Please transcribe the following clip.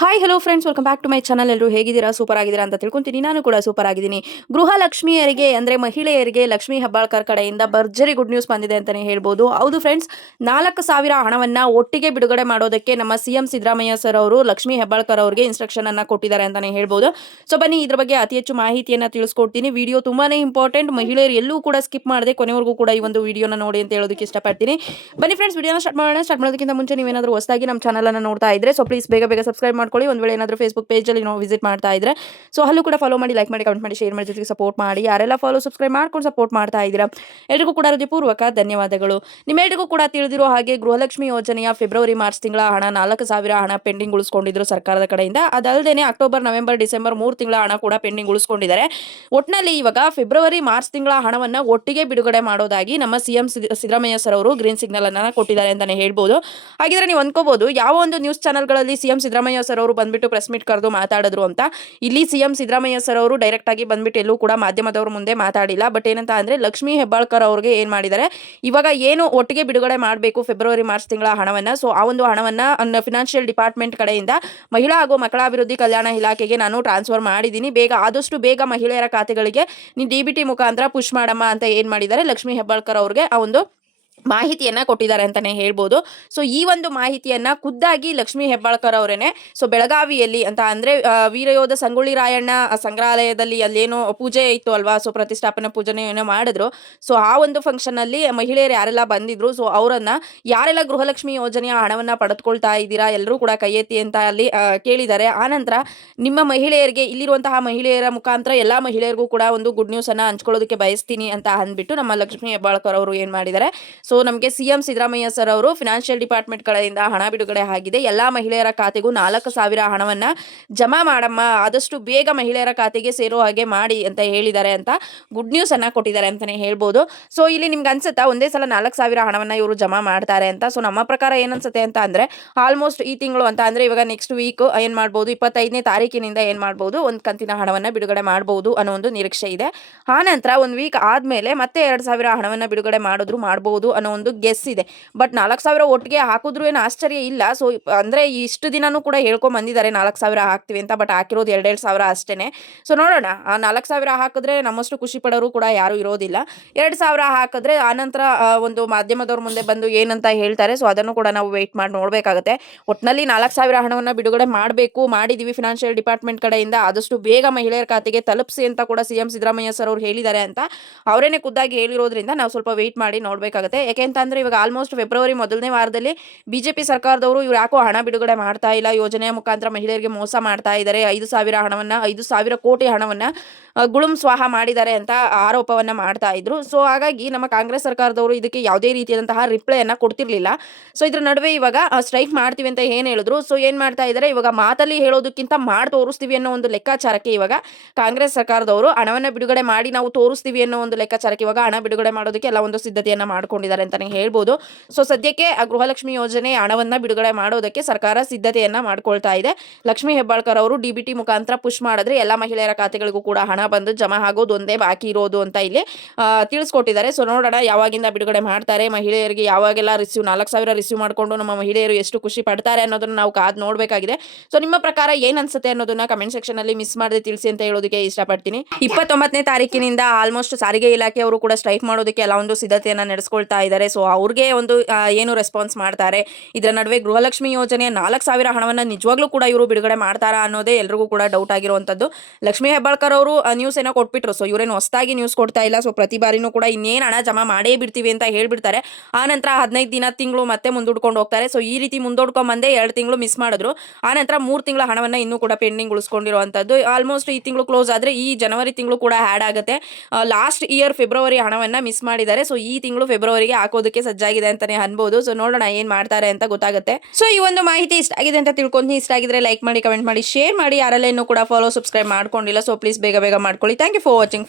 Hi hello friends, welcome back to my channel. ಎಲ್ಲರೂ ಹೇಗಿದ್ದೀರಾ? Super ಆಗಿದ್ದೀರಾ ಅಂತ ತಿಳ್ಕೊಂತೀನಿ. ನಾನು ಕೂಡ ಸೂಪರ್ ಆಗಿದ್ದೀನಿ. ಗೃಹಲಕ್ಷ್ಮಿಯರಿಗೆ ಅಂದರೆ ಮಹಿಳೆಯರಿಗೆ ಲಕ್ಷ್ಮೀ ಹೆಬ್ಬಾಳ್ಕರ್ ಕಡೆಯಿಂದ ಭರ್ಜರಿ ಗುಡ್ ನ್ಯೂಸ್ ಬಂದಿದೆ ಅಂತಲೇ ಹೇಳ್ಬೋದು. ಹೌದು ಫ್ರೆಂಡ್ಸ್, 4,000 ಹಣವನ್ನು ಒಟ್ಟಿಗೆ ಬಿಡುಗಡೆ ಮಾಡೋದಕ್ಕೆ ನಮ್ಮ CM ಸಿದ್ದರಾಮಯ್ಯ ಸರ್ ಅವರು ಲಕ್ಷ್ಮೀ ಹೆಬ್ಬಾಳ್ಕರ್ ಅವರಿಗೆ ಇನ್ಸ್ಟ್ರಕ್ಷನ್ ಅನ್ನು ಕೊಟ್ಟಿದ್ದಾರೆ ಅಂತಲೇ ಹೇಳ್ಬೋದು. ಸೊ ಬನ್ನಿ, ಇದ್ರ ಬಗ್ಗೆ ಅತಿ ಹೆಚ್ಚು ಮಾಹಿತಿಯನ್ನು ತಿಳಿಸ್ಕೊಡ್ತೀನಿ. ವಿಡಿಯೋ ತುಂಬಾನೇ ಇಂಪಾರ್ಟೆಂಟ್. ಮಹಿಳೆಯರು ಎಲ್ಲೂ ಕೂಡ ಸ್ಕಿಪ್ ಮಾಡದೆ ಕೊನೆವರೆಗೂ ಕೂಡ ಈ ಒಂದು ವಿಡಿಯೋನ ನೋಡಿ ಅಂತ ಹೇಳೋದಕ್ಕೆ ಇಷ್ಟಪಡ್ತೀನಿ. ಬನ್ನಿ ಫ್ರೆಂಡ್ಸ್, ವಿಡಿಯೋನ ಸ್ಟಾರ್ಟ್ ಮಾಡೋಣ. ಸ್ಟಾರ್ಟ್ ಮಾಡೋದಕ್ಕಿಂತ ಮುಂಚೆ ನೀವೇನಾದರೂ ಹೊಸದಾಗಿ ನಮ್ಮ ಚಾನಲನ್ನು ನೋಡ್ತಾ ಇದ್ರೆ ಸೊ ಪ್ಲೀಸ್ ಬೇಗ ಸಬ್ಸ್ಕ್ರೈಬ್ ಮಾಡ್ಕೊಳ್ಳಿ. ಒಂದು ವೇಳೆ ಏನಾದರೂ ಫೇಸ್ಬುಕ್ ಪೇಜಲ್ಲಿ ನಾವು ವಿಸಿಟ್ ಮಾಡ್ತಾ ಇದ್ರೆ ಸೊ ಅಲ್ಲೂ ಕೂಡ ಫಾಲೋ ಮಾಡಿ, ಲೈಕ್ ಮಾಡಿ, ಕಮೆಂಟ್ ಮಾಡಿ, ಶೇರ್ ಮಾಡಿ, ಜೊತೆಗೆ ಸಪೋರ್ಟ್ ಮಾಡಿ. ಯಾರೆಲ್ಲ ಫಾಲೋ ಸಬ್ಸ್ಕ್ರೈಬ್ ಮಾಡ್ಕೊಂಡು ಸಪೋರ್ಟ್ ಮಾಡ್ತಾ ಇದ್ದೀರಾ ಎಲ್ರಿಗೂ ಕೂಡ ಹೃದಯಪೂರ್ವಕ ಧನ್ಯವಾದಗಳು. ನಿಮ್ಮೆಲ್ಲರಿಗೂ ಕೂಡ ತಿಳಿದಿರೋ ಹಾಗೆ ಗೃಹಲಕ್ಷ್ಮಿ ಯೋಜನೆಯ ಫೆಬ್ರವರಿ ಮಾರ್ಚ್ ತಿಂಗಳ ಹಣ 4,000 ಹಣ ಪೆಂಡಿಂಗ್ ಉಳಿಸ್ಕೊಂಡಿದ್ರು ಸರ್ಕಾರದ ಕಡೆಯಿಂದ. ಅದಲ್ಲದೆ ಅಕ್ಟೋಬರ್, ನವೆಂಬರ್, ಡಿಸೆಂಬರ್ 3 ತಿಂಗಳ ಹಣ ಕೂಡ ಪೆಂಡಿಂಗ್ ಉಳಿಸ್ಕೊಂಡಿದ್ದಾರೆ. ಒಟ್ಟಿನಲ್ಲಿ ಇವಾಗ ಫೆಬ್ರವರಿ ಮಾರ್ಚ್ ತಿಂಗಳ ಹಣವನ್ನು ಒಟ್ಟಿಗೆ ಬಿಡುಗಡೆ ಮಾಡೋದಾಗಿ ನಮ್ಮ CM ಸಿದ್ದರಾಮಯ್ಯ ಸರ್ ಅವರು ಗ್ರೀನ್ ಸಿಗ್ನಲ್ ಅನ್ನ ಕೊಟ್ಟಿದ್ದಾರೆ ಅಂತಾನೆ ಹೇಳ್ಬೋದು. ಹಾಗಿದ್ರೆ ನೀವು ಅನ್ಕೋಬಹುದು, ಯಾವ ಒಂದು ನ್ಯೂಸ್ ಚಾನಲ್ಗಳಲ್ಲಿ CM ಸಿದ್ದರಾಮಯ್ಯ ಸರ್ ಅವರು ಬಂದ್ಬಿಟ್ಟು ಪ್ರೆಸ್ ಮೀಟ್ ಕರೆದು ಮಾತಾಡಿದ್ರು ಅಂತ. ಇಲ್ಲಿ CM ಸಿದ್ದರಾಮಯ್ಯ ಸರ್ ಅವರು ಡೈರೆಕ್ಟ್ ಆಗಿ ಬಂದ್ಬಿಟ್ಟು ಎಲ್ಲೂ ಕೂಡ ಮಾಧ್ಯಮದವರ ಮುಂದೆ ಮಾತಾಡಿಲ್ಲ. ಬಟ್ ಏನಂತ ಅಂದ್ರೆ ಲಕ್ಷ್ಮೀ ಹೆಬ್ಬಾಳ್ಕರ್ ಅವ್ರಿಗೆ ಏನ್ ಮಾಡಿದ್ದಾರೆ, ಇವಾಗ ಏನು ಒಟ್ಟಿಗೆ ಬಿಡುಗಡೆ ಮಾಡಬೇಕು ಫೆಬ್ರವರಿ ಮಾರ್ಚ್ ತಿಂಗಳ ಹಣವನ್ನ, ಸೊ ಆ ಒಂದು ಹಣವನ್ನ ಫಿನಾನ್ಷಿಯಲ್ ಡಿಪಾರ್ಟ್ಮೆಂಟ್ ಕಡೆಯಿಂದ ಮಹಿಳಾ ಹಾಗೂ ಮಕ್ಕಳ ಅಭಿವೃದ್ಧಿ ಕಲ್ಯಾಣ ಇಲಾಖೆಗೆ ನಾನು ಟ್ರಾನ್ಸ್ಫರ್ ಮಾಡಿದ್ದೀನಿ. ಆದಷ್ಟು ಬೇಗ ಮಹಿಳೆಯರ ಖಾತೆಗಳಿಗೆ ನೀವು DBT ಮುಖಾಂತರ ಪುಷ್ ಮಾಡಮ್ಮ ಅಂತ ಏನ್ ಮಾಡಿದ್ದಾರೆ ಲಕ್ಷ್ಮೀ ಹೆಬ್ಬಾಳ್ಕರ್ ಅವ್ರಿಗೆ ಆ ಒಂದು ಮಾಹಿತಿಯನ್ನ ಕೊಟ್ಟಿದ್ದಾರೆ ಅಂತಾನೆ ಹೇಳ್ಬೋದು. ಸೊ ಈ ಒಂದು ಮಾಹಿತಿಯನ್ನ ಖುದ್ದಾಗಿ ಲಕ್ಷ್ಮೀ ಹೆಬ್ಬಾಳ್ಕರ್ ಅವರೇನೆ ಸೊ ಬೆಳಗಾವಿಯಲ್ಲಿ ಅಂತ ಅಂದ್ರೆ ವೀರಯೋಧ ಸಂಗೊಳ್ಳಿ ರಾಯಣ್ಣ ಸಂಗ್ರಹಾಲಯದಲ್ಲಿ ಅಲ್ಲೇನೋ ಪೂಜೆ ಇತ್ತು ಅಲ್ವಾ, ಸೊ ಪ್ರತಿಷ್ಠಾಪನೆ ಪೂಜನೆ ಏನೋ ಮಾಡಿದ್ರು. ಸೊ ಆ ಒಂದು ಫಂಕ್ಷನ್ ಅಲ್ಲಿ ಮಹಿಳೆಯರು ಯಾರೆಲ್ಲ ಬಂದಿದ್ರು, ಸೊ ಅವರನ್ನ ಯಾರೆಲ್ಲ ಗೃಹಲಕ್ಷ್ಮಿ ಯೋಜನೆಯ ಹಣವನ್ನ ಪಡೆದುಕೊಳ್ತಾ ಇದ್ದೀರಾ ಎಲ್ಲರೂ ಕೂಡ ಕೈ ಎತ್ತಿ ಅಂತ ಅಲ್ಲಿ ಕೇಳಿದ್ದಾರೆ. ಆನಂತರ ನಿಮ್ಮ ಮಹಿಳೆಯರಿಗೆ, ಇಲ್ಲಿರುವಂತಹ ಮಹಿಳೆಯರ ಮುಖಾಂತರ ಎಲ್ಲಾ ಮಹಿಳೆಯರಿಗೂ ಕೂಡ ಒಂದು ಗುಡ್ ನ್ಯೂಸ್ ಅನ್ನ ಹಂಚ್ಕೊಳ್ಳೋದಕ್ಕೆ ಬಯಸ್ತೀನಿ ಅಂತ ಅಂದ್ಬಿಟ್ಟು ನಮ್ಮ ಲಕ್ಷ್ಮೀ ಹೆಬ್ಬಾಳ್ಕರ್ ಅವರು ಏನ್ ಮಾಡಿದ್ದಾರೆ, ಸೊ ನಮಗೆ CM ಸಿದ್ದರಾಮಯ್ಯ ಸರ್ ಅವರು ಫಿನಾನ್ಷಿಯಲ್ ಡಿಪಾರ್ಟ್ಮೆಂಟ್ ಕಡೆಯಿಂದ ಹಣ ಬಿಡುಗಡೆ ಆಗಿದೆ. ಎಲ್ಲಾ ಮಹಿಳೆಯರ ಖಾತೆಗೂ 4,000 ಹಣವನ್ನ ಜಮಾ ಮಾಡಮ್ಮ, ಆದಷ್ಟು ಬೇಗ ಮಹಿಳೆಯರ ಖಾತೆಗೆ ಸೇರೋ ಹಾಗೆ ಮಾಡಿ ಅಂತ ಹೇಳಿದ್ದಾರೆ ಅಂತ ಗುಡ್ ನ್ಯೂಸ್ ಅನ್ನ ಕೊಟ್ಟಿದ್ದಾರೆ ಅಂತಾನೆ ಹೇಳ್ಬೋದು. ಸೊ ಇಲ್ಲಿ ನಿಮ್ಗೆ ಅನ್ಸುತ್ತಾ ಒಂದೇ ಸಲ 4,000 ಹಣವನ್ನ ಇವರು ಜಮಾ ಮಾಡ್ತಾರೆ ಅಂತ? ಸೊ ನಮ್ಮ ಪ್ರಕಾರ ಏನನ್ಸುತ್ತೆ ಅಂತ ಅಂದ್ರೆ ಆಲ್ಮೋಸ್ಟ್ ಈ ತಿಂಗಳು ಅಂತ ಅಂದ್ರೆ ಇವಾಗ ನೆಕ್ಸ್ಟ್ ವೀಕ್ ಏನ್ ಮಾಡ್ಬೋದು, 25ನೇ ತಾರೀಕಿನಿಂದ ಏನ್ ಮಾಡ್ಬೋದು, ಒಂದು ಕಂತಿನ ಹಣವನ್ನ ಬಿಡುಗಡೆ ಮಾಡಬಹುದು ಅನ್ನೋ ಒಂದು ನಿರೀಕ್ಷೆ ಇದೆ. ಆ ನಂತರ ಒಂದು ವೀಕ್ ಆದ್ಮೇಲೆ ಮತ್ತೆ 2,000 ಹಣವನ್ನ ಬಿಡುಗಡೆ ಮಾಡಬಹುದು ಅನ್ನೋ ಒಂದು ಗೆಸ್ ಇದೆ. ಬಟ್ 4,000 ಒಟ್ಟಿಗೆ ಹಾಕಿದ್ರು ಏನು ಆಶ್ಚರ್ಯ ಇಲ್ಲ. ಸೊ ಅಂದ್ರೆ ಇಷ್ಟು ದಿನಾನೂ ಕೂಡ ಹೇಳ್ಕೊಂಡ್ ಬಂದಿದ್ದಾರೆ 4,000 ಹಾಕ್ತಿವಿ ಅಂತ, ಬಟ್ ಹಾಕಿರೋದು 2,000 ಅಷ್ಟೇನೆ. ಸೊ ನೋಡೋಣ, ಆ 4,000 ಹಾಕಿದ್ರೆ ನಮ್ಮಷ್ಟು ಖುಷಿ ಪಡೋರು ಕೂಡ ಯಾರು ಇರೋದಿಲ್ಲ. 2,000 ಹಾಕಿದ್ರೆ ಆನಂತರ ಒಂದು ಮಾಧ್ಯಮದವ್ರ ಮುಂದೆ ಬಂದು ಏನಂತ ಹೇಳ್ತಾರೆ, ಸೊ ಅದನ್ನು ಕೂಡ ನಾವು ವೆಯ್ಟ್ ಮಾಡಿ ನೋಡ್ಬೇಕಾಗತ್ತೆ. ಒಟ್ಟಿನಲ್ಲಿ 4,000 ಹಣವನ್ನ ಬಿಡುಗಡೆ ಮಾಡಬೇಕು, ಮಾಡಿದೀವಿ ಫಿನಾನ್ಷಿಯಲ್ ಡಿಪಾರ್ಟ್ಮೆಂಟ್ ಕಡೆಯಿಂದ, ಆದಷ್ಟು ಬೇಗ ಮಹಿಳೆಯರ ಖಾತೆಗೆ ತಲುಪಿಸಿ ಅಂತ ಕೂಡ CM ಸಿದ್ದರಾಮಯ್ಯ ಸರ್ ಅವರು ಹೇಳಿದ್ದಾರೆ ಅಂತ ಅವರೇನೆ ಖುದ್ದಾಗಿ ಹೇಳಿರೋದ್ರಿಂದ ನಾವು ಸ್ವಲ್ಪ ವೆಯ್ಟ್ ಮಾಡಿ ನೋಡ್ಬೇಕಾಗುತ್ತೆ. ಯಾಕೆಂತಂದ್ರೆ ಇವಾಗ ಆಲ್ಮೋಸ್ಟ್ ಫೆಬ್ರವರಿ ಮೊದಲನೇ ವಾರದಲ್ಲಿ BJP ಸರ್ಕಾರದವರು ಇವ್ರು ಯಾಕೋ ಹಣ ಬಿಡುಗಡೆ ಮಾಡ್ತಾ ಇಲ್ಲ, ಯೋಜನೆಯ ಮುಖಾಂತರ ಮಹಿಳೆಯರಿಗೆ ಮೋಸ ಮಾಡ್ತಾ ಇದ್ದಾರೆ, 5,000 ಕೋಟಿ ಹಣವನ್ನ ಗುಳುಂ ಸ್ವಾಹ ಮಾಡಿದ್ದಾರೆ ಅಂತ ಆರೋಪವನ್ನ ಮಾಡ್ತಾ ಇದ್ರು. ಸೊ ಹಾಗಾಗಿ ನಮ್ಮ ಕಾಂಗ್ರೆಸ್ ಸರ್ಕಾರದವರು ಇದಕ್ಕೆ ಯಾವುದೇ ರೀತಿಯಾದಂತಹ ರಿಪ್ಲೈಯನ್ನ ಕೊಡ್ತಿರ್ಲಿಲ್ಲ. ಸೊ ಇದ್ರ ನಡುವೆ ಇವಾಗ ಸ್ಟ್ರೈಕ್ ಮಾಡ್ತೀವಿ ಅಂತ ಏನ್ ಹೇಳಿದ್ರು, ಸೊ ಏನ್ ಮಾಡ್ತಾ ಇದ್ದಾರೆ, ಇವಾಗ ಮಾತಲ್ಲಿ ಹೇಳೋದಕ್ಕಿಂತ ಮಾಡಿ ತೋರಿಸ್ತೀವಿ ಅನ್ನೋ ಒಂದು ಲೆಕ್ಕಾಚಾರಕ್ಕೆ ಇವಾಗ ಕಾಂಗ್ರೆಸ್ ಸರ್ಕಾರದವರು ಹಣವನ್ನ ಬಿಡುಗಡೆ ಮಾಡಿ ನಾವು ತೋರಿಸ್ತೀವಿ ಅನ್ನೋ ಒಂದು ಲೆಕ್ಕಾಚಾರಕ್ಕೆ ಇವಾಗ ಹಣ ಬಿಡುಗಡೆ ಮಾಡೋದಕ್ಕೆ ಎಲ್ಲ ಒಂದು ಸಿದ್ಧತೆಯನ್ನ ಮಾಡ್ಕೊಂಡಿದ್ದಾರೆ ಅಂತಾನೆ ಹೇಳ್ಬೋದು. ಸೊ ಸದ್ಯಕ್ಕೆ ಆ ಗೃಹಲಕ್ಷ್ಮಿ ಯೋಜನೆ ಹಣವನ್ನ ಬಿಡುಗಡೆ ಮಾಡೋದಕ್ಕೆ ಸರ್ಕಾರ ಸಿದ್ಧತೆಯನ್ನ ಮಾಡ್ಕೊಳ್ತಾ ಇದೆ. ಲಕ್ಷ್ಮೀ ಹೆಬ್ಬಾಳ್ಕರ್ ಅವರು DBT ಮುಖಾಂತರ ಪುಷ್ ಮಾಡಿದ್ರೆ ಎಲ್ಲ ಮಹಿಳೆಯರ ಖಾತೆಗಳಿಗೂ ಕೂಡ ಹಣ ಬಂದು ಜಮಾ ಆಗೋದು ಒಂದೇ ಬಾಕಿ ಇರೋದು ಅಂತ ಇಲ್ಲಿ ತಿಳಿಸ್ಕೊಟ್ಟಿದ್ದಾರೆ. ಸೊ ನೋಡೋಣ ಯಾವಾಗಿಂದ ಬಿಡುಗಡೆ ಮಾಡ್ತಾರೆ, ಮಹಿಳೆಯರಿಗೆ ಯಾವಾಗೆಲ್ಲ 4,000 ರಿಸೀವ್ ಮಾಡಿಕೊಂಡು ನಮ್ಮ ಮಹಿಳೆಯರು ಎಷ್ಟು ಖುಷಿ ಪಡ್ತಾರೆ ಅನ್ನೋದನ್ನ ನಾವು ಕಾದು ನೋಡ್ಬೇಕಾಗಿದೆ. ಸೊ ನಿಮ್ಮ ಪ್ರಕಾರ ಏನ್ ಅನ್ಸುತ್ತೆ ಅನ್ನೋದನ್ನ ಕಮೆಂಟ್ ಸೆಕ್ಷನ್ ಅಲ್ಲಿ ಮಿಸ್ ಮಾಡದೆ ತಿಳಿಸಿ ಅಂತ ಹೇಳೋದಕ್ಕೆ ಇಷ್ಟಪಡ್ತೀನಿ. 29ನೇ ತಾರೀಕಿನಿಂದ ಆಲ್ಮೋಸ್ಟ್ ಸಾರಿಗೆ ಇಲಾಖೆಯವರು ಕೂಡ ಸ್ಟ್ರೈಕ್ ಮಾಡೋದಕ್ಕೆ ಎಲ್ಲ ಒಂದು ಸಿದ್ಧತೆಯನ್ನ ನಡೆಸ್ಕೊಳ್ತಾ ಇದ್ದಾರೆ. ಸೊ ಅವ್ರಿಗೆ ಒಂದು ಏನು ರೆಸ್ಪಾನ್ಸ್ ಮಾಡ್ತಾರೆ, ಇದರ ನಡುವೆ ಗೃಹಲಕ್ಷ್ಮಿ ಯೋಜನೆಯ 4,000 ಹಣವನ್ನ ನಿಜವಾಗ್ಲೂ ಕೂಡ ಇವರು ಬಿಡುಗಡೆ ಮಾಡ್ತಾರಾ ಅನ್ನೋದೇ ಎಲ್ರಿಗೂ ಕೂಡ ಡೌಟ್ ಆಗಿರುವಂತದ್ದು. ಲಕ್ಷ್ಮೀ ಹೆಬ್ಬಾಳ್ಕರ್ ಅವರು ನ್ಯೂಸ್ ಏನೋ ಕೊಟ್ಬಿಟ್ರು, ಸೊ ಇವರೇನು ಹೊಸದಾಗಿ ನ್ಯೂಸ್ ಕೊಡ್ತಾ ಇಲ್ಲ. ಸೊ ಪ್ರತಿ ಬಾರಿನೂ ಕೂಡ ಇನ್ನೇನು ಹಣ ಜಮಾ ಮಾಡೇ ಬಿಡ್ತೀವಿ ಅಂತ ಹೇಳ್ಬಿಡ್ತಾರೆ. ಆ ನಂತರ 15 ದಿನ ತಿಂಗಳು ಮತ್ತೆ ಮುಂದೂಡ್ಕೊಂಡು ಹೋಗ್ತಾರೆ. ಸೊ ಈ ರೀತಿ ಮುಂದೂಡ್ಕೊಂಡ್ ಬಂದೆ 2 ತಿಂಗಳು ಮಿಸ್ ಮಾಡಿದ್ರು. ಆ ನಂತರ 3 ತಿಂಗಳ ಹಣವನ್ನ ಇನ್ನೂ ಕೂಡ ಪೆಂಡಿಂಗ್ ಉಳಿಸ್ಕೊಂಡಿರುವಂತದ್ದು. ಆಲ್ಮೋಸ್ಟ್ ಈ ತಿಂಗಳು ಕ್ಲೋಸ್ ಆದ್ರೆ ಈ ಜನವರಿ ತಿಂಗಳು ಕೂಡ ಆ್ಯಡ್ ಆಗುತ್ತೆ. ಲಾಸ್ಟ್ ಇಯರ್ ಫೆಬ್ರವರಿ ಹಣವನ್ನ ಮಿಸ್ ಮಾಡಿದ್ದಾರೆ. ಸೊ ಈ ತಿಂಗಳು ಫೆಬ್ರವರಿಗೆ ಹಾಕೋದಕ್ಕೆ ಸಜ್ಜಾಗಿದೆ ಅಂತಾನೆ ಅನ್ಬೋದು. ಸೊ ನೋಡೋಣ ಏನ್ ಮಾಡ್ತಾರೆ ಅಂತ ಗೊತ್ತಾಗುತ್ತೆ. ಸೊ ಈ ಒಂದು ಮಾಹಿತಿ ಇಷ್ಟ ಆಗಿದೆ ಅಂತ ತಿಳ್ಕೊಂಡು, ಇಷ್ಟ ಆಗಿದ್ರೆ ಲೈಕ್ ಮಾಡಿ, ಕಮೆಂಟ್ ಮಾಡಿ, ಶೇರ್ ಮಾಡಿ. ಯಾರೆಲ್ಲ ಇನ್ನೂ ಕೂಡ ಫಾಲೋ ಸಬ್ಸ್ಕ್ರೈಬ್ ಮಾಡ್ಕೊಂಡಿಲ್ಲ ಸೊ ಪ್ಲೀಸ್ ಬೇಗ ಮಾಡ್ಕೊಳ್ಳಿ. Thank you for watching.